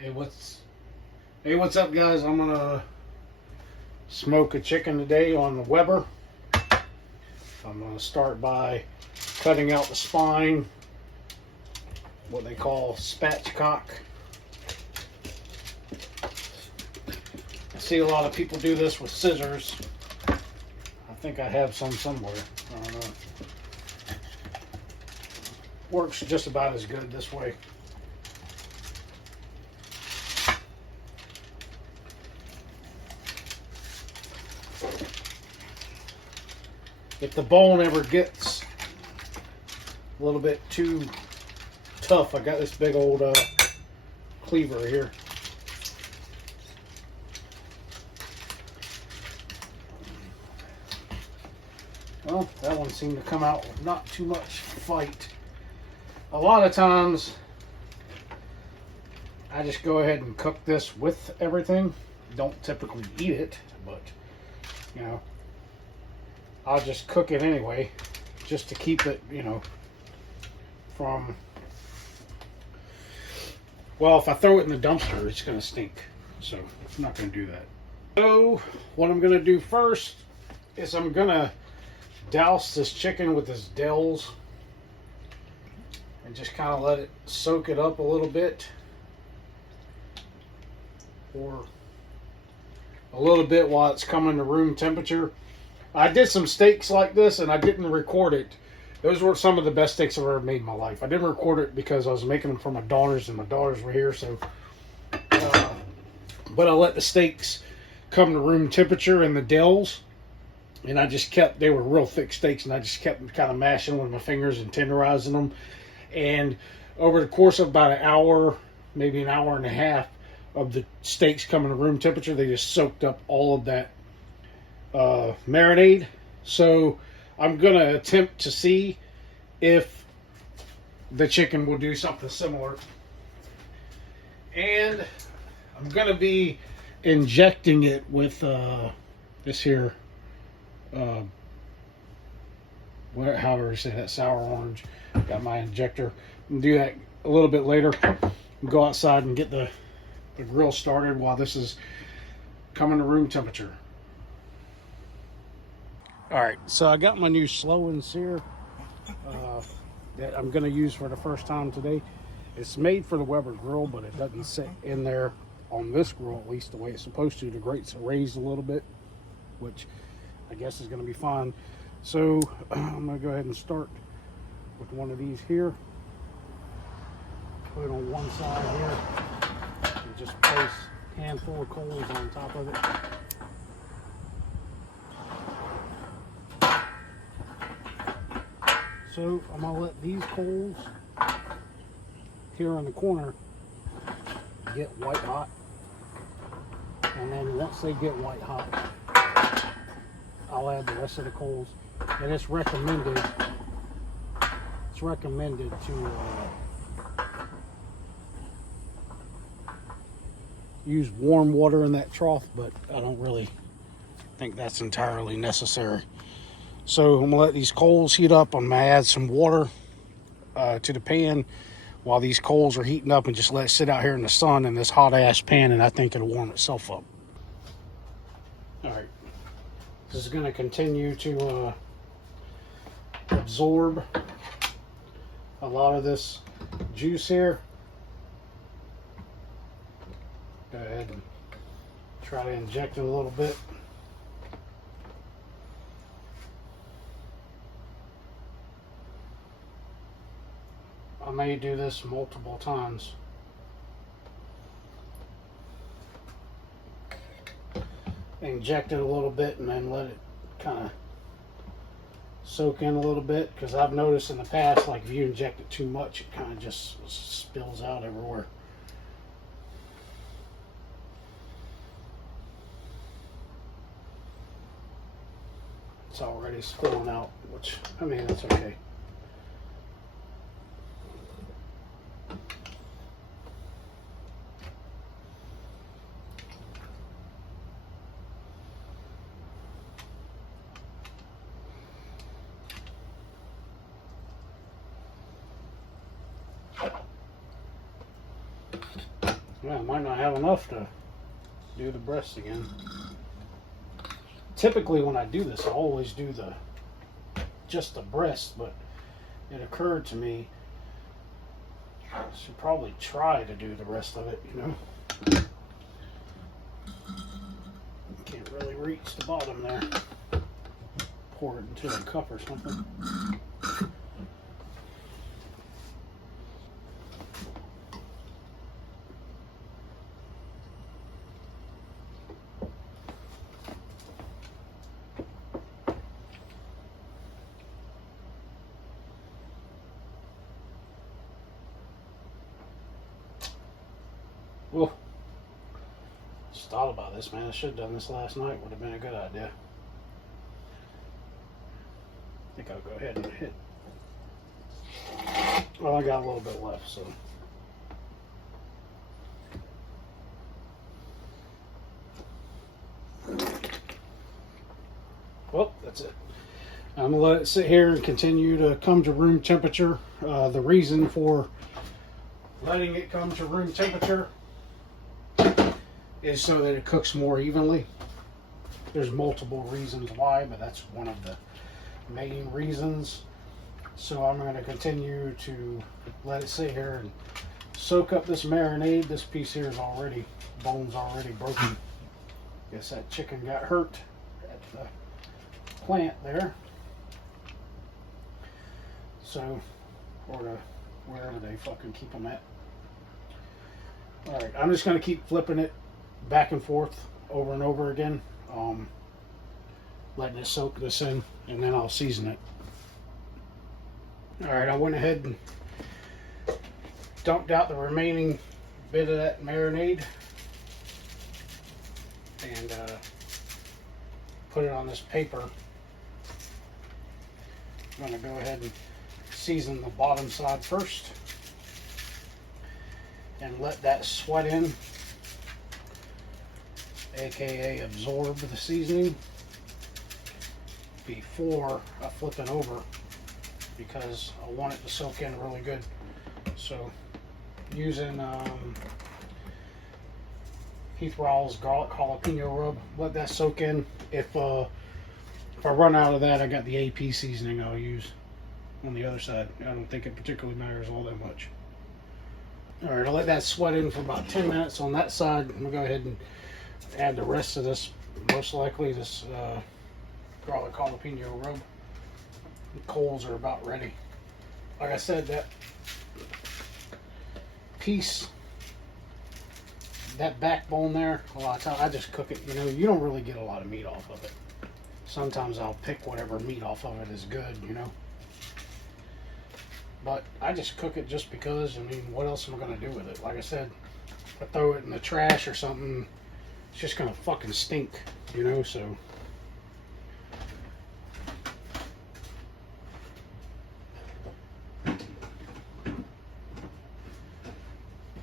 Hey, what's up, guys? I'm gonna smoke a chicken today on the Weber. I'm gonna start by cutting out the spine, what they call spatchcock. I see a lot of people do this with scissors. I think I have some somewhere. I don't know. Works just about as good this way. If the bone ever gets a little bit too tough, I got this big old cleaver here. Well, that one seemed to come out with not too much fight. A lot of times, I just go ahead and cook this with everything. Don't typically eat it, but, you know, I'll just cook it anyway, just to keep it, you know, from, well, if I throw it in the dumpster, it's going to stink. So, I'm not going to do that. So, what I'm going to do first is I'm going to douse this chicken with this Dells and just kind of let it soak it up a little bit, or a little bit while it's coming to room temperature. I did some steaks like this and I didn't record it. Those were some of the best steaks I've ever made in my life. I didn't record it because I was making them for my daughters and my daughters were here. So, but I let the steaks come to room temperature in the Dells, and I just kept, they were real thick steaks, and I just kept kind of mashing them with my fingers and tenderizing them. And over the course of about an hour, maybe an hour and a half of the steaks coming to room temperature, they just soaked up all of that marinade. So I'm gonna attempt to see if the chicken will do something similar, and I'm gonna be injecting it with this here however you say that, sour orange. Got my injector. I'll do that a little bit later. Go outside and get the grill started while this is coming to room temperature. Alright, so I got my new slow and sear that I'm going to use for the first time today. It's made for the Weber grill, but it doesn't sit in there on this grill, at least the way it's supposed to. The grates are raised a little bit, which I guess is going to be fine. So I'm going to go ahead and start with one of these here. Put it on one side here and just place a handful of coals on top of it. So I'm going to let these coals here in the corner get white hot, and then once they get white hot, I'll add the rest of the coals. And it's recommended to use warm water in that trough, but I don't really think that's entirely necessary. So I'm gonna let these coals heat up. I'm gonna add some water to the pan while these coals are heating up, and just let it sit out here in the sun in this hot ass pan, and I think it'll warm itself up. All right, this is gonna continue to absorb a lot of this juice here. Go ahead and try to inject it a little bit. I may do this multiple times. Inject it a little bit and then let it kind of soak in a little bit, because I've noticed in the past, like if you inject it too much, it kind of just spills out everywhere. It's already spilling out, which, I mean, that's okay. Well, I might not have enough to do the breast again. Typically when I do this, I always do just the breast, but it occurred to me I should probably try to do the rest of it, you know. Can't really reach the bottom there. Pour it into a cup or something. Whoa. Just thought about this, man. I should have done this last night. Would have been a good idea. I think I'll go ahead and hit. Well, I got a little bit left, so. Well, that's it. I'm going to let it sit here and continue to come to room temperature. The reason for letting it come to room temperature is so that it cooks more evenly. There's multiple reasons why, but that's one of the main reasons. So I'm going to continue to let it sit here and soak up this marinade. This piece here is already, bone's already broken. Guess that chicken got hurt at the plant there. So, or wherever they fucking keep them at. Alright, I'm just going to keep flipping it back and forth over and over again. Letting it soak this in, and then I'll season it. Alright, I went ahead and dumped out the remaining bit of that marinade and put it on this paper. I'm going to go ahead and season the bottom side first and let that sweat in, aka absorb the seasoning, before I flip it over, because I want it to soak in really good. So using Heath Rawls garlic jalapeno rub, let that soak in. If I run out of that, I got the AP seasoning I'll use on the other side. I don't think it particularly matters all that much. Alright, I'll let that sweat in for about 10 minutes on that side. I'm going to go ahead and add the rest of this, most likely this garlic jalapeno rub. The coals are about ready. Like I said, that piece, that backbone there, a lot of times I just cook it. You know, you don't really get a lot of meat off of it. Sometimes I'll pick whatever meat off of it is good, you know. But I just cook it just because. I mean, what else am I going to do with it? Like I said, if I throw it in the trash or something, it's just going to fucking stink, you know, so.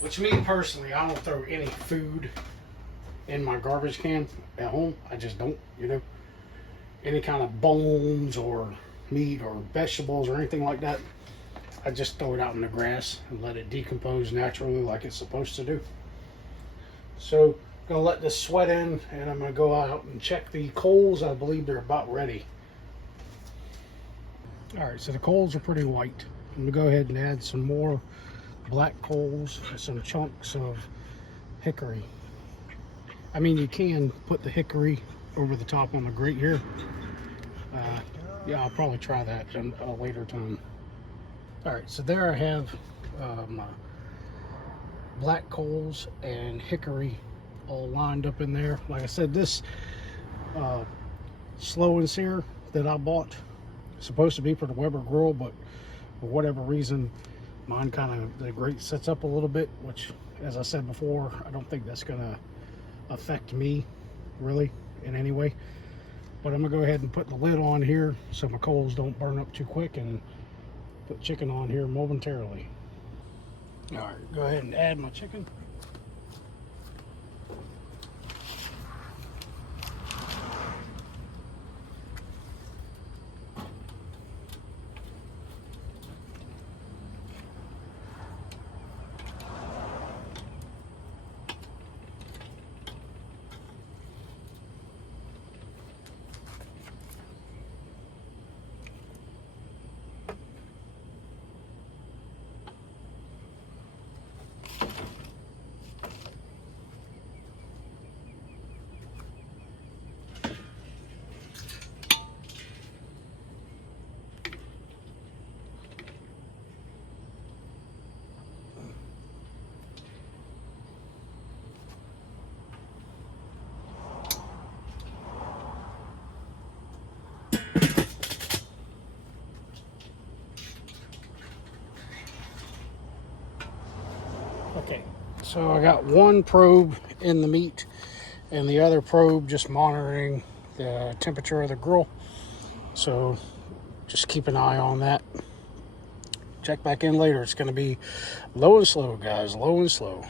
Which, me personally, I don't throw any food in my garbage can at home. I just don't, you know. Any kind of bones or meat or vegetables or anything like that, I just throw it out in the grass and let it decompose naturally like it's supposed to do. So, I'm going to let this sweat in, and I'm going to go out and check the coals. I believe they're about ready. Alright, so the coals are pretty white. I'm going to go ahead and add some more black coals and some chunks of hickory. I mean, you can put the hickory over the top on the grate here. Yeah, I'll probably try that at a later time. Alright, so there I have my black coals and hickory all lined up in there. Like I said, this slow and sear that I bought is supposed to be for the Weber grill, but for whatever reason, mine kind of, the grate sets up a little bit, which, as I said before, I don't think that's going to affect me really in any way. But I'm going to go ahead and put the lid on here so my coals don't burn up too quick, and put chicken on here momentarily. Alright, go ahead and add my chicken. So I got one probe in the meat and the other probe just monitoring the temperature of the grill. So just keep an eye on that. Check back in later. It's going to be low and slow, guys. Low and slow.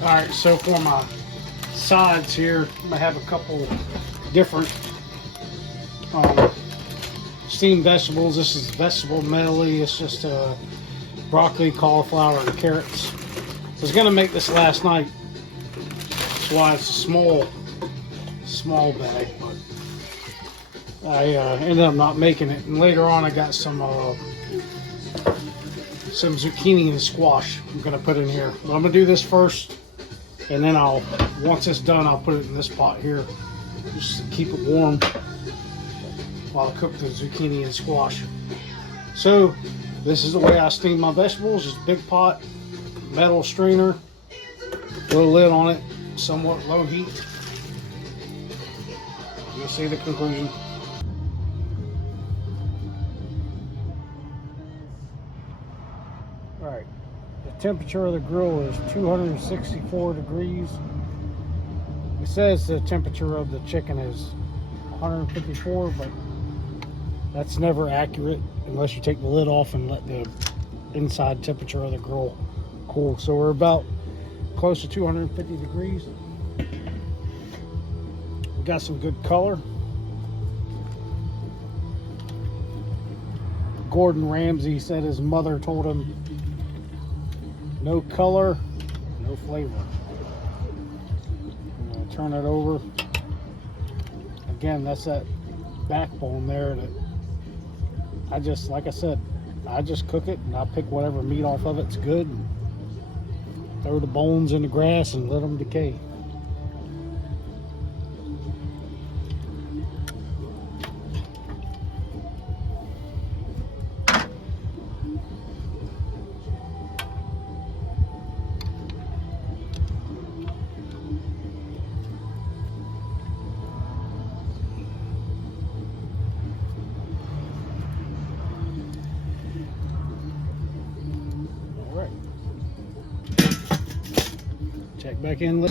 All right, so for my sides here, I'm going to have a couple different steamed vegetables. This is vegetable medley. It's just broccoli, cauliflower, and carrots. So I was going to make this last night. That's why it's a small bag, but I ended up not making it. And later on, I got some zucchini and squash I'm gonna put in here. But I'm gonna do this first, and then once it's done, I'll put it in this pot here, just to keep it warm while I cook the zucchini and squash. So this is the way I steam my vegetables. Just big pot, metal strainer, put a lid on it, somewhat low heat. You'll see the conclusion. All right, the temperature of the grill is 264 degrees. It says the temperature of the chicken is 154, but that's never accurate unless you take the lid off and let the inside temperature of the grill cool. So we're about close to 250 degrees. We got some good color. Gordon Ramsay said his mother told him, no color, no flavor. I'm gonna turn it over. Again, that's that backbone there that I just, like I said, I just cook it and I pick whatever meat off of it's good and throw the bones in the grass and let them decay. Check back in. Dude,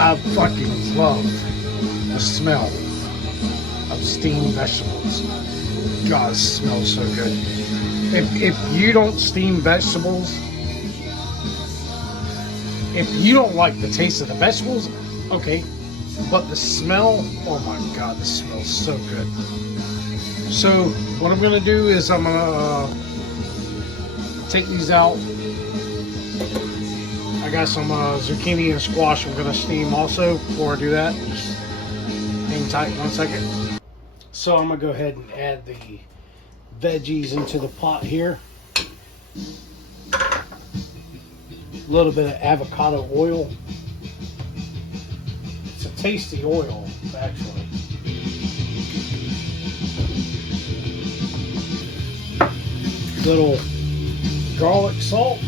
I fucking love the smell of steamed vegetables. God, it smells so good. If you don't steam vegetables, if you don't like the taste of the vegetables, okay, but the smell, oh my God, this smells so good. So what I'm gonna do is I'm gonna take these out. I got some zucchini and squash I'm gonna steam also. Before I do that, just hang tight 1 second. So I'm gonna go ahead and add the veggies into the pot here. A little bit of avocado oil. It's a tasty oil, actually. Little garlic salt.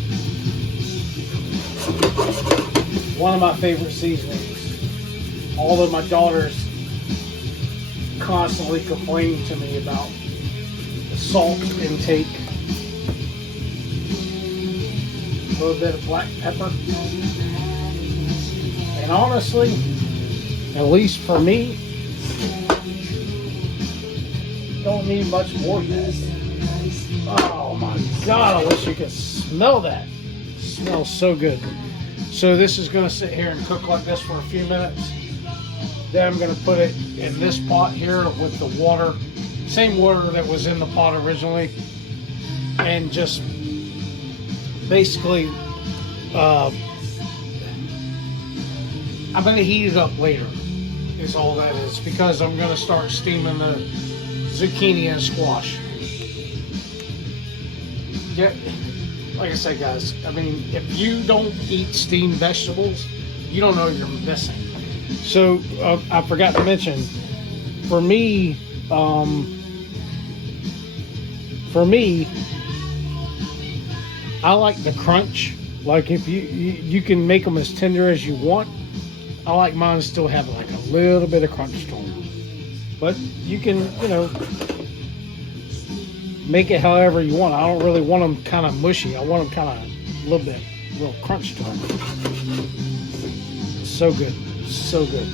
One of my favorite seasonings. Although my daughters constantly complain to me about the salt intake. A little bit of black pepper. And honestly, at least for me, don't need much more than this. Oh my God, I wish you could smell that. It smells so good. So this is going to sit here and cook like this for a few minutes. Then I'm going to put it in this pot here with the water, same water that was in the pot originally, and just basically I'm going to heat it up later is all that is, because I'm going to start steaming the zucchini and squash. Yeah, like I said, guys, I mean, if you don't eat steamed vegetables, you don't know you're missing. So I forgot to mention, for me, I like the crunch. Like if you can make them as tender as you want. I like mine to still have like a little bit of crunch to them. But you can, make it however you want. I don't really want them kind of mushy. I want them kind of a little crunch to them. So good, so good.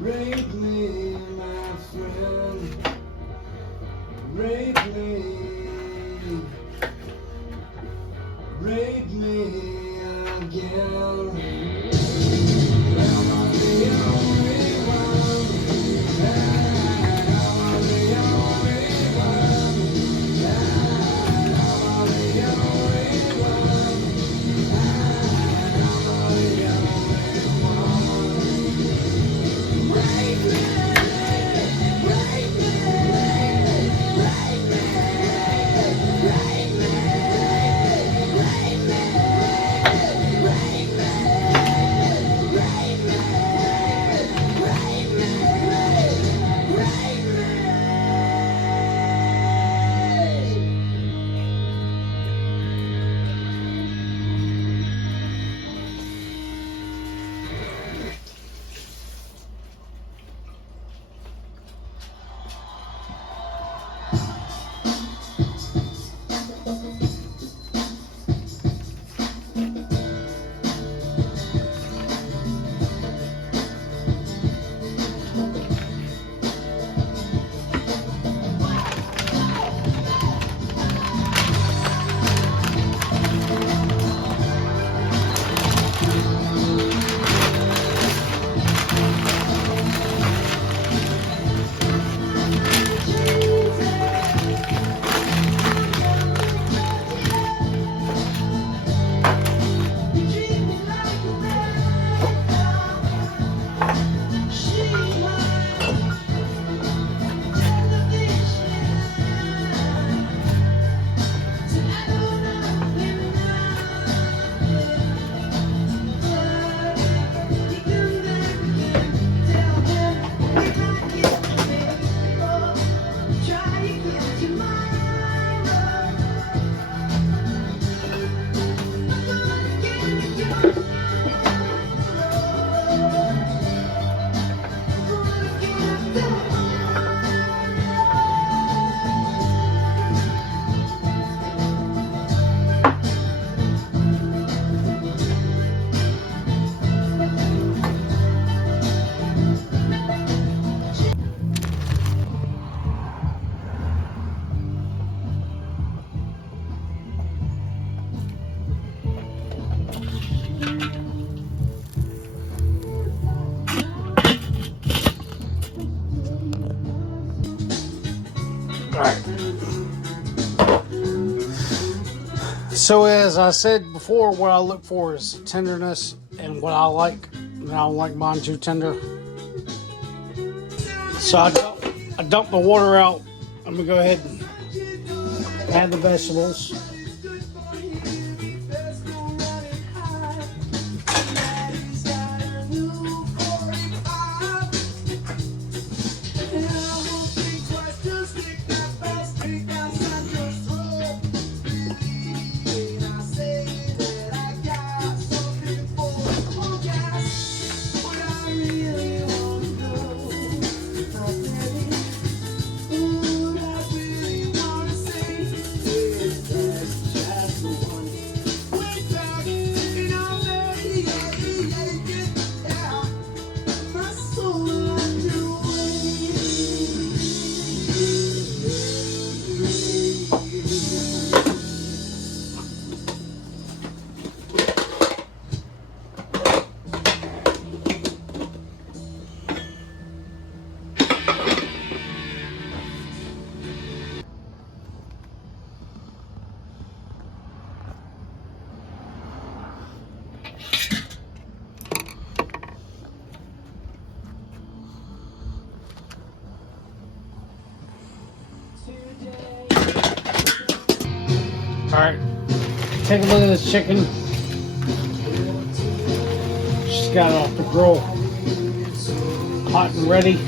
Rape me, my friend. Rape me. Rape me again. Well, I'm the only one. I'm the only one. I'm the only one. I'm the only one. Rape me. Rape me. Rape me. Rape me. Rape me. Rape me. Rape me. Rape me. Rape me. Alright. So as I said before, what I look for is tenderness, and what I like, and I don't like mine too tender. So I dump the water out. I'm gonna go ahead and add the vegetables. take a look at this chicken. Just got it off the grill, hot and ready.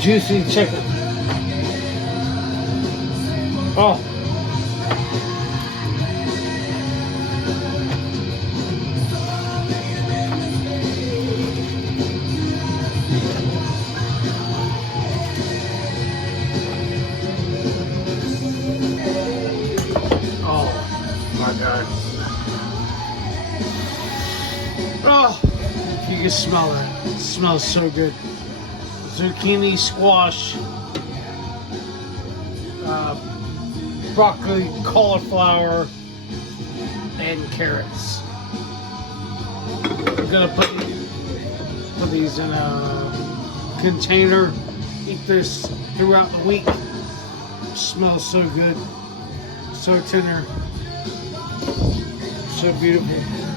Juicy chicken. Oh. Oh my God. Oh, you can smell that. It smells so good. Zucchini, squash, broccoli, cauliflower, and carrots. I'm gonna put these in a container. Eat this throughout the week. Smells so good, so tender, so beautiful.